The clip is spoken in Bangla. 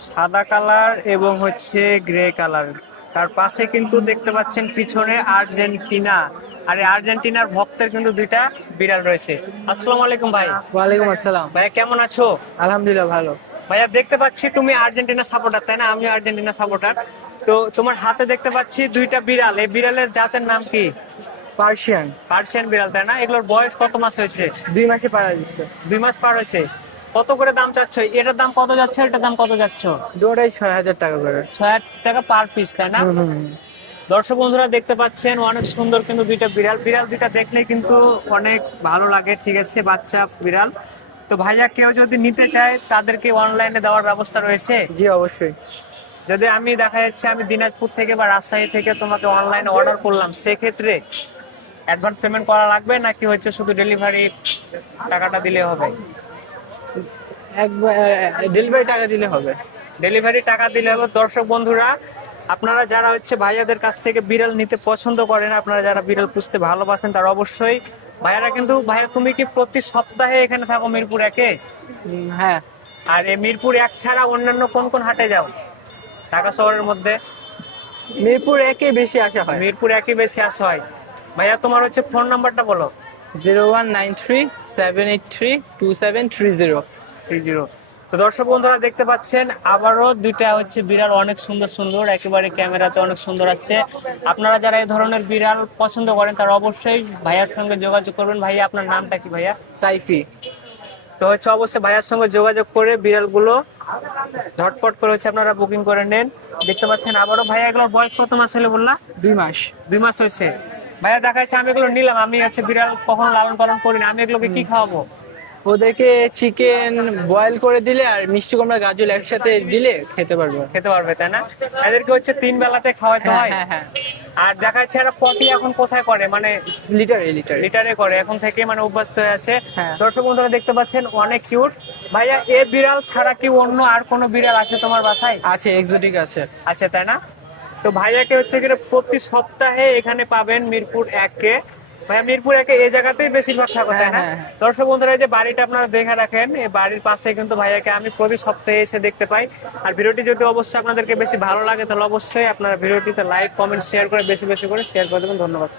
সাদা কালার এবং হচ্ছে গ্রে কালার। তার পাশে কিন্তু দেখতে পাচ্ছেন পিছনে আর্জেন্টিনা, আর এই আর্জেন্টিনার ভক্তের কিন্তু দুইটা বিড়াল রয়েছে। আসসালামু আলাইকুম ভাই। ওয়ালাইকুম আসসালাম। ভাইয়া কেমন আছো? আলহামদুলিল্লাহ ভালো। ভাইয়া দেখতে পাচ্ছি তুমি আর্জেন্টিনা সাপোর্টার, তাই না? আমি আর্জেন্টিনা সাপোর্টার। তো তোমার হাতে দেখতে পাচ্ছি দুইটা বিড়াল, এই বিড়ালের জাতের নাম কি? পার্সিয়ান। পার্সিয়ান বিড়াল, তাই না? এগুলোর বয়স কত মাস হয়েছে? 2 মাসে পাড়া দিচ্ছে। 2 মাস পার হয়েছে। কত করে দাম চাচ্ছ? এটার দাম কত যাচ্ছে, এটার দাম কত যাচ্ছে? দুটোই 6,000 টাকা করে। 6,000 টাকা পার পিস, তাই না? দর্শক বন্ধুরা দেখতে পাচ্ছেন অনেক সুন্দর কিন্তু দুইটা বিড়াল। বিড়াল দুইটা দেখলে কিন্তু অনেক ভালো লাগে, ঠিক আছে? বাচ্চা বিড়াল। তো ভাইয়া কেউ যদি নিতে চায় তাদেরকে অনলাইনে দেওয়ার ব্যবস্থা রয়েছে? জি অবশ্যই। যদি আমি দেখা যাচ্ছে আমি দিনাজপুর থেকে বা রাজশাহী থেকে তোমাকে অনলাইনে অর্ডার করলাম, সেক্ষেত্রে অ্যাডভান্স পেমেন্ট করা লাগবে নাকি হচ্ছে শুধু ডেলিভারি টাকাটা দিলে হবে? একবার ডেলিভারি টাকা দিলে হবে। ডেলিভারি টাকা দিলে হবে। দর্শক বন্ধুরা, আপনারা যারা হচ্ছে ভাইয়াদের কাছ থেকে বিড়াল নিতে পছন্দ করেন, আপনারা যারা বিড়াল পুষতে ভালোবাসেন, তারা অবশ্যই ভাইয়ারা কিন্তু, ভাইয়া তুমি কি প্রতি সপ্তাহে এখানে থাকো মিরপুর একে? হ্যাঁ। আর এই মিরপুর এক ছাড়া অন্যান্য কোন কোন হাটে যাও ঢাকা শহরের মধ্যে? মিরপুর একে বেশি আসা হয়। মিরপুর একই বেশি আসা হয়। ভাইয়া তোমার হচ্ছে ফোন নাম্বারটা বলো। 0193-783-2730। 30। তো দর্শক বন্ধুরা দেখতে পাচ্ছেন আবারও দুইটা হচ্ছে বিড়াল, অনেক সুন্দর সুন্দর, একেবারে ক্যামেরাতে অনেক সুন্দর আসছে। আপনারা যারা এই ধরনের বিড়াল পছন্দ করেন তারা অবশ্যই ভাইয়ার সঙ্গে যোগাযোগ করবেন। ভাইয়া আপনার নামটা কি ভাইয়া? সাইফি। তো হচ্ছে অবশ্যই ভাইয়ার সঙ্গে যোগাযোগ করে বিড়ালগুলো ঝটপট করে হচ্ছে আপনারা বুকিং করে নেন। দেখতে পাচ্ছেন আবারও। ভাইয়া এগুলোর বয়স কত মাস হলো বললা? 2 মাস। 2 মাস হয়েছে। ভাইয়া দেখা যাচ্ছে আমি এগুলো নিলাম, আমি হচ্ছে বিড়াল কখনো লালন পালন করি না, আমি এগুলোকে কি খাওয়াবো? ওদেরকে চিকেন বয়েল করে দিলে আর মিষ্টি কুমড়া গাজর একসাথে দিলে খেতে পারবে। খেতে পারবে, তাই না? এদেরকে হচ্ছে 3 বেলাতে খাওয়াতে হ্যাঁ হয়। হ্যাঁ হ্যাঁ। আর দেখা যাচ্ছে এরা পটি এখন কোথায় করে, মানে লিটারে লিটারে। লিটারে করে, এখন থেকে মানে অভ্যস্ত হয়ে আছে। হ্যাঁ। দর্শক বন্ধুরা দেখতে পাচ্ছেন অনেক কিউট। ভাইয়া এ বিড়াল ছাড়া কি অন্য আর কোনো বিড়াল আছে তোমার বাসায়? আছে, এক্সোটিক আছে। আছে, তাই না? তো ভাইয়াকে হচ্ছে কি প্রতি সপ্তাহে এখানে পাবেন মিরপুর একে। ভাইয়া মিরপুর একে এই জায়গাতেই বেশিরভাগ থাকো, তাই না? হ্যাঁ, হ্যাঁ। দর্শক বন্ধুরা এই যে বাড়িটা আপনারা দেখে রাখেন, এই বাড়ির পাশে কিন্তু ভাইয়াকে আমি প্রতি সপ্তাহে এসে দেখতে পাই। আর ভিডিওটি যদি অবশ্যই আপনাদেরকে বেশি ভালো লাগে তাহলে অবশ্যই আপনারা ভিডিওটিতে লাইক কমেন্ট শেয়ার করে বেশি বেশি করে শেয়ার করে দেবেন। ধন্যবাদ।